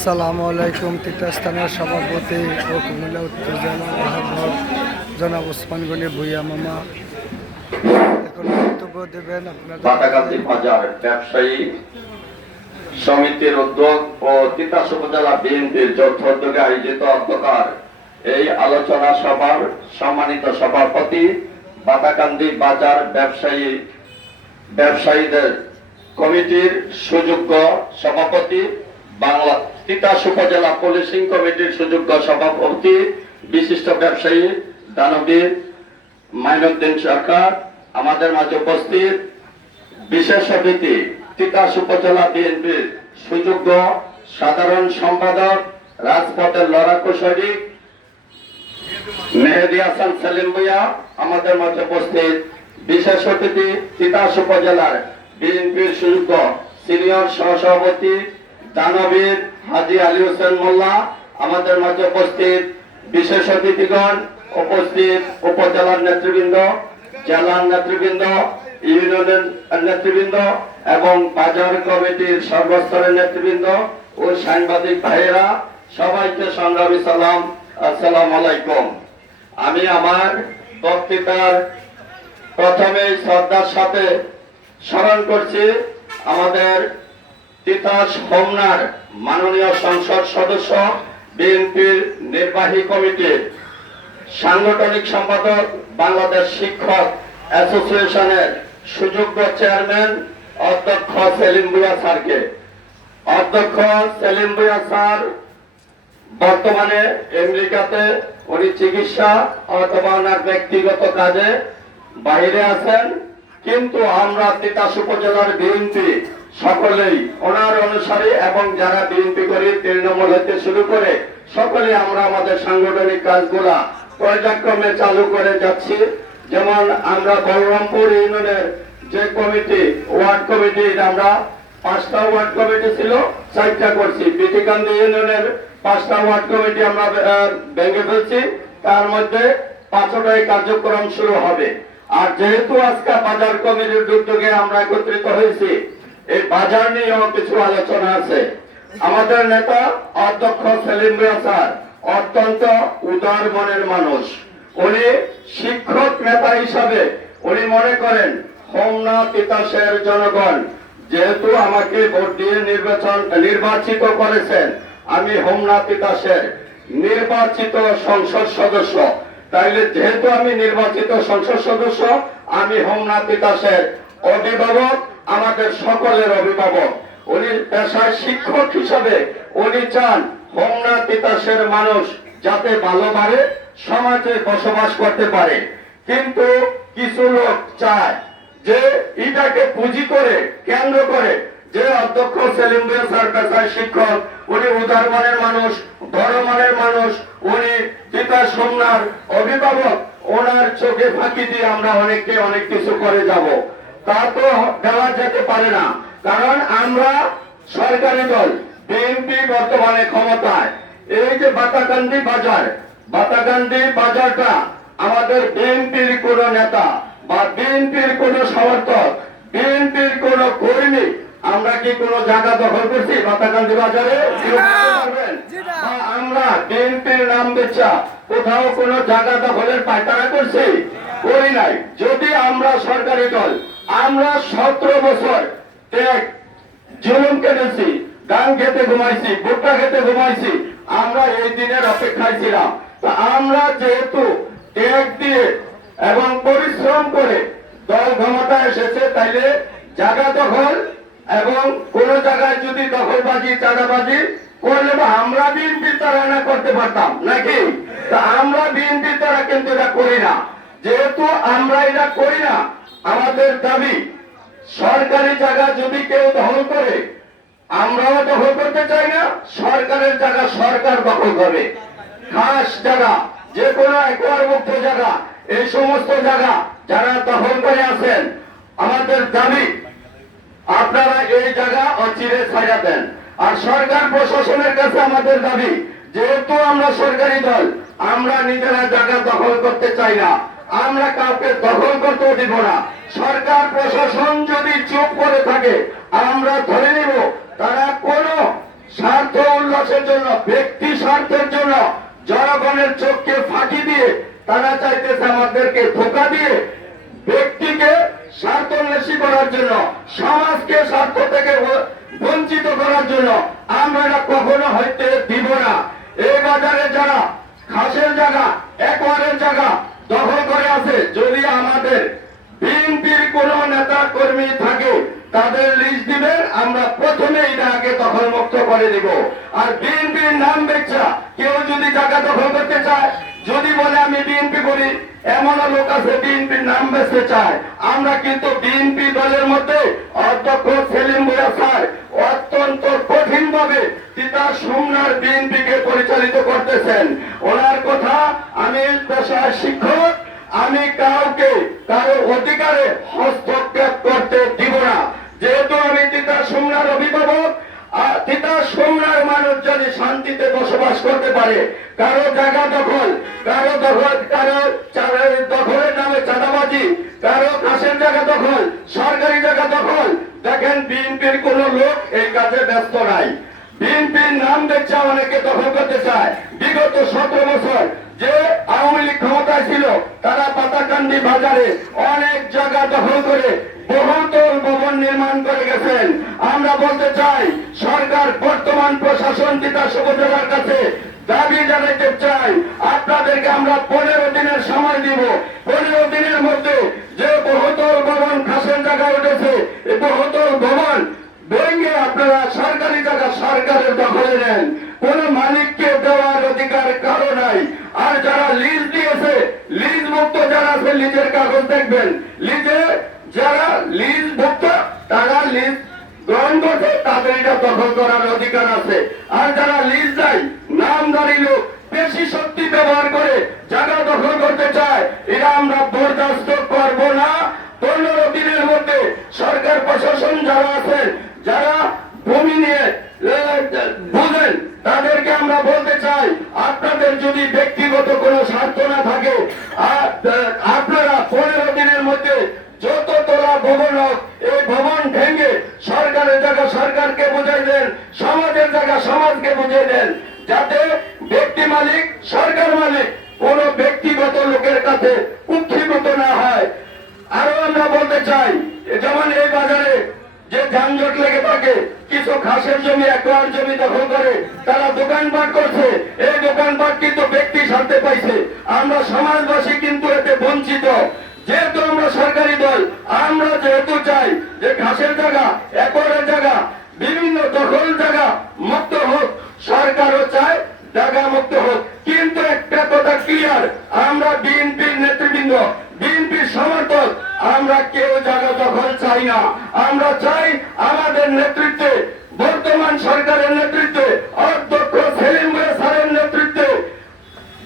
আসসালামু আলাইকুম। তিতাস থানার সভাপতি ও কুমিল্লা উত্তর জেলা আহ্বায়ক জনাব ওসমান গনি ভূঁইয়া মামা এখন বক্তব্য দেবেন। বাটাকান্দি বাজার ব্যবসায়ী সমিতির উদ্যোগ ও তিতাস উপজেলা বিএনপির যৌথ উদ্যোগে আয়োজিত অধ্যকার এই আলোচনা সভার সম্মানিত সভাপতি, বাটাকান্দি বাজার ব্যবসায়ীদের কমিটির সুযোগ্য সভাপতি, বাংলা তিতাস উপজেলা পুলিশিং কমিটির সুযোগ্য সভাপতি, বিশিষ্ট ব্যবসায়ী দানবীর মাইনুদ্দিন সরকার, আমাদের মাঝে উপস্থিত বিশেষ অতিথি তিতাস উপজেলা বিএনপির সুযোগ্য সাধারণ সম্পাদক, রাজপথের লড়াকু সৈনিক মেহেদী হাসান সেলিম ভূঁইয়া, আমাদের মাঝে উপস্থিত বিশেষ অতিথি তিতাস উপজেলার বিএনপির সুযোগ্য সিনিয়র সহসভাপতি দানবীর হাজী আলী হোসেন মোল্লা, আমাদের মাঝে উপস্থিত বিশেষ অতিথিগণ, উপস্থিত উপজেলার নেতৃবৃন্দ, জেলার নেতৃবৃন্দ, ইউনিয়নের নেতৃবৃন্দ এবং বাজার কমিটির সর্বস্তরের নেতৃবৃন্দ ও সাংবাদিক ভাইয়েরা, সবাইকে সংগ্রামী সালাম, আসসালামু আলাইকুম। আমি আমার বক্তৃতার প্রথমেই শ্রদ্ধার সাথে স্মরণ করছি আমাদের তিতাস হোমনার মাননীয় সংসদ সদস্য, বিএনপির নির্বাহী কমিটির সাংগঠনিক সম্পাদক, বাংলাদেশ শিক্ষক অ্যাসোসিয়েশনের সুযোগ্য চেয়ারম্যান অধ্যক্ষ সেলিম ভূঁইয়া স্যারকে। অধ্যক্ষ সেলিম ভূঁইয়া স্যার বর্তমানে আমেরিকাতে উনি চিকিৎসা অথবা ওনার ব্যক্তিগত কাজে বাইরে আছেন, কিন্তু আমরা তিতাস উপজেলার বিএনপি সকলেই ওনার অনুসারী এবং যারা বিএনপি করি তৃণমূল হতে শুরু করে সকলে আমরা আমাদের সাংগঠনিক কাজগুলা পর্যায়ক্রমে চালু করে যাচ্ছি। যেমন আমরা বলরামপুর ইউনিয়নের যে কমিটি, ওয়ার্ড কমিটি, আমরা 5টা ওয়ার্ড কমিটি ছিল, 4টা করছি। বিটিকান্দি ইউনিয়নের 5টা ওয়ার্ড কমিটি আমরা ভেঙে ফেলছি, তার মধ্যে 5টায় কার্যক্রম শুরু হবে। আর যেহেতু আজকে বাজার কমিটির উদ্যোগে আমরা একত্রিত হয়েছি, এই বাজার নিয়েও কিছু আলোচনা আছে। আমাদের নেতা অধ্যক্ষ সেলিম ভূঁইয়া স্যার অত্যন্ত উদার মনের মানুষ। উনি শিক্ষক নেতা হিসাবে উনি মনে করেন হোমনা তিতাসের জনগণ যেহেতু আমাকে ভোট দিয়ে নির্বাচিত করেছেন, আমি হোমনা তিতাসের নির্বাচিত সংসদ সদস্য, তাইলে যেহেতু আমি নির্বাচিত সংসদ সদস্য, আমি হোমনা তিতাসের অভিভাবক, আমাদের সকলের অভিভাবক। উনি পেশায় শিক্ষক হিসাবে উনি চান হোমনা তিতাসের মানুষ যাতে ভালোভাবে সমাজে বসবাস করতে পারে। কিন্তু কিছু লোক চায় যে এটাকে পুঁজি করে কেন্দ্র করে যে অধ্যক্ষ সেলিম ভূঁইয়া স্যার পেশায় শিক্ষক, উনি উদার মনের মানুষ, ধর্মমানের মানুষ, উনি তিতাস হোমনার অভিভাবক, ওনার চোখে ফাঁকি দিয়ে আমরা অনেককে অনেক কিছু করে যাব। তা তো দেওয়া যেতে পারে না, কারণ আমরা সরকারি দল, বিএনপি বর্তমানে ক্ষমতায়। এই যে বাটাকান্দি বাজারটা আমাদের বিএনপির কোন নেতা বা বিএনপির কোন সমর্থক, বিএনপির কোন কর্মী আমরা কি কোন জায়গা দখল করছি বাটাকান্দি বাজারে? আমরা বিএনপির নাম বেচা কোথাও কোন জায়গা দখলের পায়তারা করছি? করি নাই। যদি আমরা সরকারি দল, আমরা 17 বছর জুলুম কেটেছি, ধান খেতে ঘুমাইছি, ভুট্টা খেতে ঘুমাইছি, আমরা এই দিনের অপেক্ষায় ছিলাম। তা আমরা যেহেতু ত্যাগ দিয়ে এবং পরিশ্রম করে দল ক্ষমতায় এসেছে, তাইলে জায়গা দখল এবং কোন জায়গায় যদি দখলবাজি চাঁদাবাজি করলে বা আমরা বিএনপির দ্বারা না করতে পারতাম নাকি? তা আমরা বিএনপির দ্বারা কিন্তু এটা করি না। যেহেতু আমরা এটা করি না, আমাদের দাবি সরকারি জায়গা যদি কেউ দখল করে, আমরাও দখল করতে চাই না। সরকারের জায়গা সরকার দখল করবে। খাস জায়গা, যে কোনো একবার মুক্ত জায়গা, এই সমস্ত জায়গা যারা দখল করে আছেন, আমাদের দাবি আপনারা এই জায়গা অচিরে ছাড়া দেন। আর সরকার প্রশাসনের কাছে আমাদের দাবি, যেহেতু আমরা সরকারি দল, আমরা নিজেরা জায়গা দখল করতে চাই না, আমরা কাউকে দখল করতে দিব না। সরকার প্রশাসন যদি চুপ করে থাকে, আমরা ধরে নিব তারা কোন স্বার্থ উল্লঙ্ঘন টাইমপাসের জন্য, ব্যক্তি স্বার্থের জন্য জনগণের চোখকে ফাঁকি দিয়ে তারা চাইতেছে আমাদেরকে ধোঁকা দিয়ে ব্যক্তিকে স্বার্থন্বেষী করার জন্য, সমাজকে স্বার্থ থেকে বঞ্চিত করার জন্য। আমরা এটা কখনো হইতে দিব না। এই বাজারে যারা খাসের জায়গা, একোয়ারের জায়গা দখল করে আছে, যদি আমাদের বিএনপির কোন নেতা কর্মী থাকে তাদের লিস্ট দিবেন, আমরা প্রথমে এটা আগে দখল মুক্ত করে দিব। আর বিএনপির নাম বেচা কেউ যদি জায়গা দখল করতে চায়, যদি বলে আমি বিএনপি করি, এমনও লোক আছে বিএনপির নাম বেচতে চায়। আমরা কিন্তু বিএনপি দলের মধ্যে অধ্যক্ষ সেলিম ভুঁইয়া স্যার অত্যন্ত কঠিন ভাবে তিতাস সুমনার বিএনপিকে পরিচালিত করতেছেন। ওনার কথা, আমি পেশায় শিক্ষক, আমি কাউকে কারো অধিকারে হস্তক্ষেপ করতে দিব না। যেহেতু আমি তিতাস সুমনার অভিভাবক, তিতাস সুমনার মানুষ যদি শান্তিতে বসবাস করতে পারে, কারো জায়গা দখল, কারো দখলের নামে চাঁদাবাজি, কারো খাসের জায়গা দখল, সরকারি জায়গা দখল, দেখেন বিএনপির কোন লোক এই কাজে ব্যস্ত নাই। বিএনপির নাম দেখছে অনেকে দখল করতে চায়। বিগত 17 বছর যে আওয়ামী লীগ ক্ষমতায় ছিল, তারা পাতাকান্দি বাজারে অনেক জায়গা দখল করে বহুতল ভবন নির্মাণ করে গেছেন। আমরা বলতে চাই, সরকার, বর্তমান প্রশাসন তিতাস উপজেলার কাছে দাবি জানাইতে চাই, আপনাদেরকে আমরা 15 দিনের সময় দিব। 15 দিনের মধ্যে যে বহুতল ভবন খাসের জায়গায় উঠেছে, এই বহুতল ভবন ভেঙে আপনারা সরকারি জায়গা সরকারের দখলে নেন। কোন মালিককে দেওয়ার অধিকার কারো নাই। আর যারা লিজ দিয়েছে, লিজ মুক্ত যারা আছে, লিজের কাগজ দেখবেন, লিজে যারা লিজ মুক্ত, তারা লিজ গ্রহণ করছে, তাদের এটা দখল করার অধিকার আছে। আর যারা লিজ দেয়, নামদারি লোক বেশি শক্তি ব্যবহার করে জায়গা দখল করতে চায়, এটা আমরা বরদাস্ত করব না। 15 দিনের মধ্যে সরকার প্রশাসন যারা আছেন, যারা ভূমি নিয়ে বুঝেন, তাদেরকে আমরা বলতে চাই, আপনাদের যদি ব্যক্তিগত কোনো স্বার্থ না থাকে, আপনারা 15 দিনের মধ্যে যত তোলা ভবন হোক, এই ভবন ভেঙে সরকারের জায়গা সরকারকে বুঝাই দেন, সমাজের জায়গা সমাজকে বুঝিয়ে দেন, যাতে ব্যক্তি মালিক, সরকার মালিক কোন ব্যক্তিগত লোকের কাছে কুক্ষিগত না হয়। আরো আমরা বলতে চাই, যেমন এই বাজারে যে যানজট লেগে থাকে, কিছু খাসের জমি, একর জমি দখল করে তারা দোকানপাট করছে। এই দোকানপাট কিন্তু ব্যক্তি স্বার্থে পাইছে, আমরা সমাজবাসী কিন্তু এতে বঞ্চিত। যেহেতু আমরা সরকারি দল, আমরা যেহেতু চাই যে ঘাসের জায়গা, একরের জায়গা, বিভিন্ন দখল জায়গা মুক্ত হোক, সরকারও চায় জায়গা মুক্ত হোক। কিন্তু একটা কথা ক্লিয়ার, আমরা বিএনপির নেতৃবৃন্দ, বিএনপির সমর্থক, আমরা কেউ জায়গা দখল চাই না। আমরা চাই আমাদের নেতৃত্বে, বর্তমান সরকারের নেতৃত্বে, অধ্যক্ষ সেলিম ভুঁইয়া স্যারের নেতৃত্বে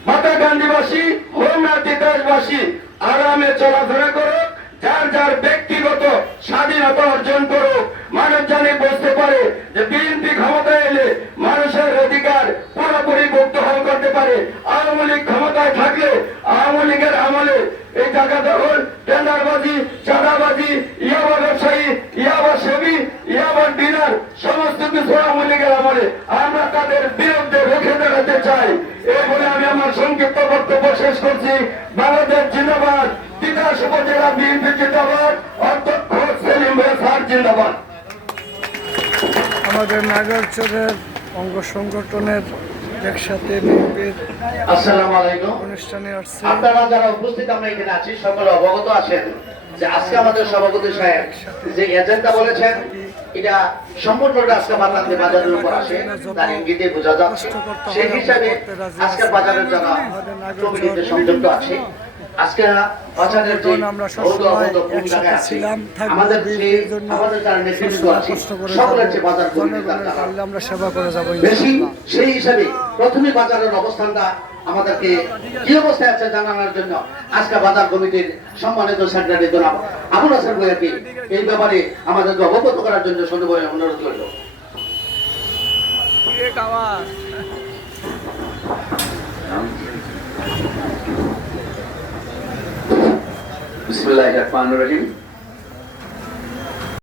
পাতাকান্দিবাসী, হোমনা তিতাসবাসী আরামে চলাফেরা করুক, যার যার ব্যক্তিগত স্বাধীনতা অর্জন করুক। মানুষ জানি বুঝতে পারে যে বিএনপি ক্ষমতায় এলে মানুষের অধিকার পুরোপুরি দখল করতে পারে। আওয়ামী লীগ ক্ষমতায় থাকলে, আওয়ামী লীগের আমলে এই জায়গা দখল, টেন্ডারবাজি, চাঁদাবাজি, ইয়াবা ব্যবসায়ী, ইয়াবা সেবী, ইয়াবা ডিলার, সমস্ত কিছু আওয়ামী লীগের আমলে। আমরা তাদের বিরুদ্ধে রুখে দাঁড়াতে চাই। এই বলে আমি আমার সংক্ষিপ্ত বক্তব্য শেষ করছি। বাংলাদেশ জিন্দাবাদ, তিতাস উপজেলা বিএনপি জিন্দাবাদ, অধ্যক্ষ সেলিম ভুঁইয়া স্যার জিন্দাবাদ। আমাদের নাগরচরের অঙ্গ সংগঠনের একসাথে বিএনপির আসসালামু আলাইকুম। অনুষ্ঠানে আসছে। আপনারা যারা উপস্থিত আমরা এখানে আছি, সকলে অবগত আছেন যে আজকে আমাদের সভাপতি সাহেব যে এজেন্ডা বলেছেন, এটা সম্পূর্ণটা আজকে বাংলাদেশ বাজারের উপর আসে, তার ইঙ্গিতে বোঝা যাচ্ছে। সেই হিসাবে আজকের বাজারের যারা কমিটিতে সংযুক্ত আছে, আজকে বাজারের যে আমাদের যারা নেতৃত্ব আছে, সকলের যে বাজার আমরা সেবা করে যাবো বেশি, সেই হিসাবে প্রথমে বাজারের অবস্থানটা আমাদেরকে কি অবস্থায় আছে জানানোর জন্য আজকে বাজার কমিটির সম্মানিত সেক্রেটারি জনাব আবুল হাসান ভুঁইয়াকে এই ব্যাপারে আমাদেরকে অবগত করার জন্য সন্ধ্যা অনুরোধ করল। বিসমিল্লাহির রহমানির রহিম।